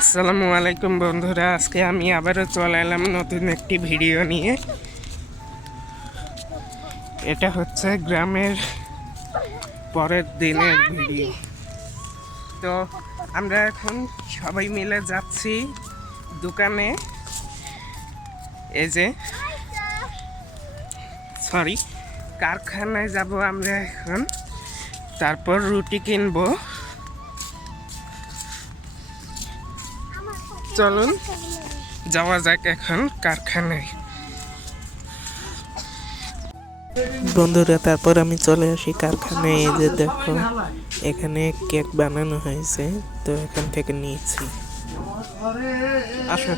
আসসালামু আলাইকুম বন্ধুরা, আজকে আমি আবারও চলে এলাম নতুন একটি ভিডিও নিয়ে। এটা হচ্ছে গ্রামের পরের দিনের ভিডিও। তো আমরা এখন সবাই মিলে যাচ্ছি দোকানে, এই যে কারখানায় যাব আমরা এখন। তারপর রুটি কিনবো। চলুন যাওয়া যাক এখন কারখানায়। বন্ধুরা, তারপর আমি চলে আসি কারখানায়। এই যে দেখো, এখানে কেক বানানো হয়েছে, তো এখান থেকে নিয়েছি। আসো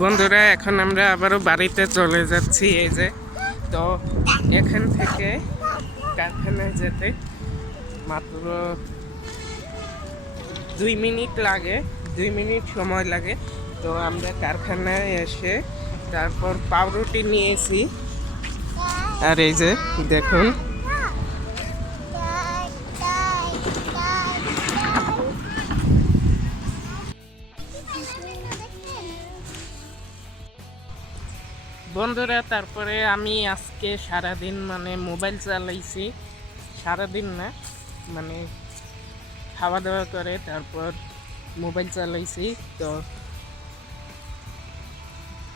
বন্ধুরা, এখন আমরা আবারও বাড়িতে চলে যাচ্ছি। এই যে, তো এখান থেকে কারখানায় যেতে মাত্র 2 মিনিট লাগে, 2 মিনিট সময় লাগে। তো আমরা কারখানায় এসে তারপর পাউরুটি নিয়েছি। আর এই যে দেখুন, বন্ধুরা, তারপরে আমি আজকে সারাদিন মোবাইল চালাইছি। সারাদিন না, খাওয়া দাওয়া করে তারপর মোবাইল চালাইছি। তো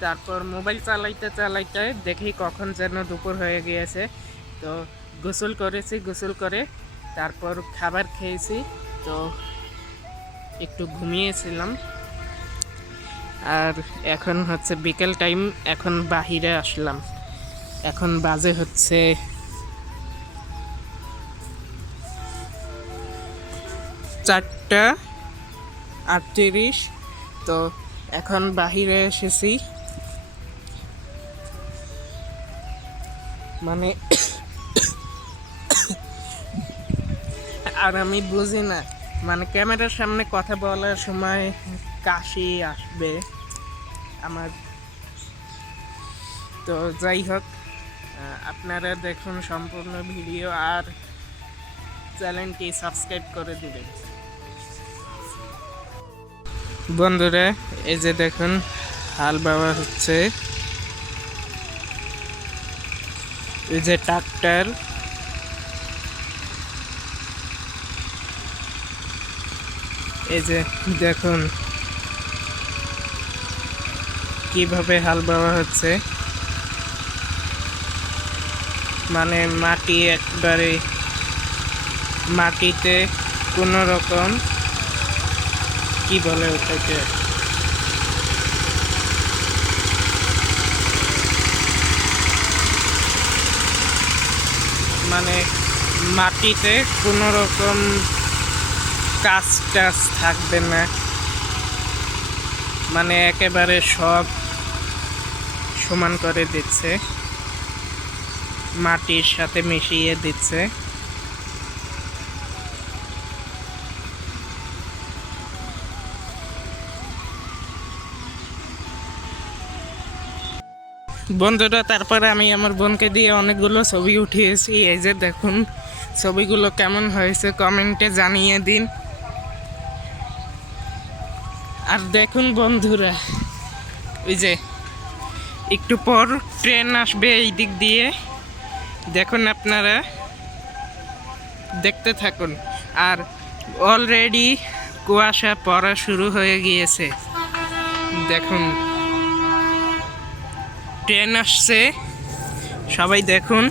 তারপর মোবাইল চালাইতে চালাইতে দেখি কখন যেন দুপুর হয়ে গিয়েছে। তো গোসল করেছি, গোসল করে তারপর খাবার খেয়েছি। তো একটু ঘুমিয়েছিলাম। আর এখন হচ্ছে বিকেল টাইম, এখন বাহিরে আসলাম। এখন বাজে হচ্ছে 4:38। তো এখন বাহিরে এসেছি। আর আমি বুঝি না, ক্যামেরার সামনে কথা বলার সময় কাশি আসবে আমার। তো যাই হোক, আপনারা দেখুন সম্পূর্ণ ভিডিও আর চ্যানেলটি সাবস্ক্রাইব করে দিবেন। বন্ধুরা, এই যে দেখুন, হাল বাওয়া হচ্ছে। এই যে ট্রাক্টর, এই যে দেখুন কিভাবে হাল বাওয়া হচ্ছে। মাটি একবারে মাটিতে কোনো রকম কি বলে ওটাকে, মাটিতে কোনো রকম কাজ টাজ থাকবে না, একেবারে সব সমান করে দিচ্ছে, মাটির সাথে মিশিয়ে দিচ্ছে। বন্ধুরা, তারপরে আমি আমার বোনকে দিয়ে অনেকগুলো ছবি উঠিয়েছি। এই যে দেখুন, ছবিগুলো কেমন হয়েছে কমেন্টে জানিয়ে দিন। আর দেখুন বন্ধুরা, ওই যে একটু পর ট্রেন আসবে এই দিক দিয়ে, দেখুন আপনারা দেখতে থাকুন। আর অলরেডি কুয়াশা পড়া শুরু হয়ে গিয়েছে। দেখুন ট্রেন আসছে, সবাই দেখুন।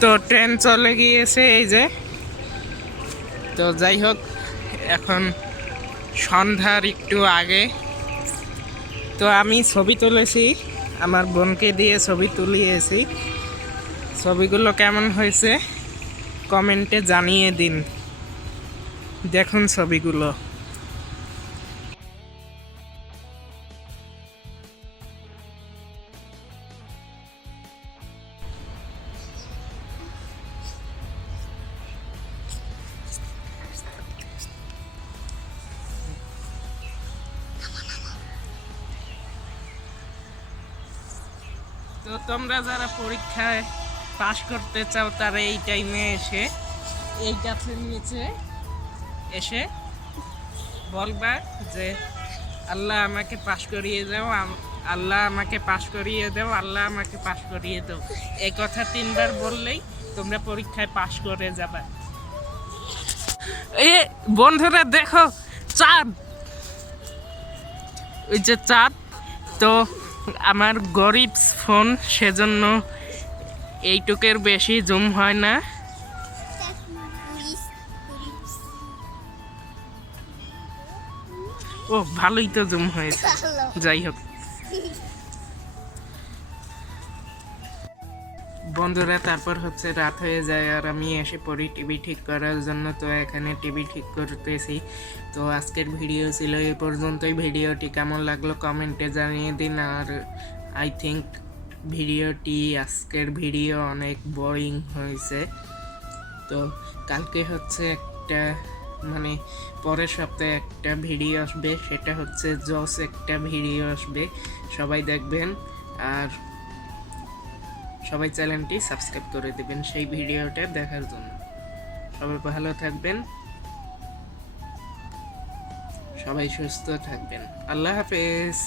তো ট্রেন চলে গিয়েছে, এই যে। তো যাই হোক, এখন সন্ধ্যার একটু আগে। তো আমি ছবি তুলেছি, আমার বোনকে দিয়ে ছবি তুলিয়েছি। ছবিগুলো কেমন হয়েছে কমেন্টে জানিয়ে দিন। দেখুন ছবিগুলো। তো তোমরা যারা পরীক্ষায় পাশ করতে চাও তারা এই টাইমে এসে এই গাছের নিচে এসে বলবা যে আল্লাহ আমাকে পাশ করিয়ে দাও, আল্লাহ আমাকে পাশ করিয়ে দাও, আল্লাহ আমাকে পাশ করিয়ে দাও। এই কথা 3 বার বললেই তোমরা পরীক্ষায় পাশ করে যাবে। এ বন্ধুরা দেখো চাঁদ, ওই যে চাঁদ। তো আমার গরিব ফোন, সেজন্য এইটুকের বেশি জুম হয় না। ও ভালোই তো জুম হয়েছে, যাই হোক। বন্ধুরা তারপর হচ্ছে রাত হয়ে যায় আর আমি এসে পড়ি টিভি ঠিক করার জন্য। তো এখানে টিভি ঠিক করতেছি। তো আজকের ভিডিও ছিল এই পর্যন্তই। ভিডিওটি কেমন লাগলো কমেন্টে জানিয়ে দিন। আর আই থিঙ্ক আজকের ভিডিও অনেক বোরিং হয়েছে। তো কালকে হচ্ছে একটা মানে পরের সপ্তাহে একটা ভিডিও আসবে, সেটা হচ্ছে জস একটা ভিডিও আসবে, সবাই দেখবেন। আর সবাই চ্যানেলটি সাবস্ক্রাইব করে দেবেন সেই ভিডিওটা দেখার জন্য। সবাই ভালো থাকবেন, সবাই সুস্থ থাকবেন। আল্লাহ হাফেজ।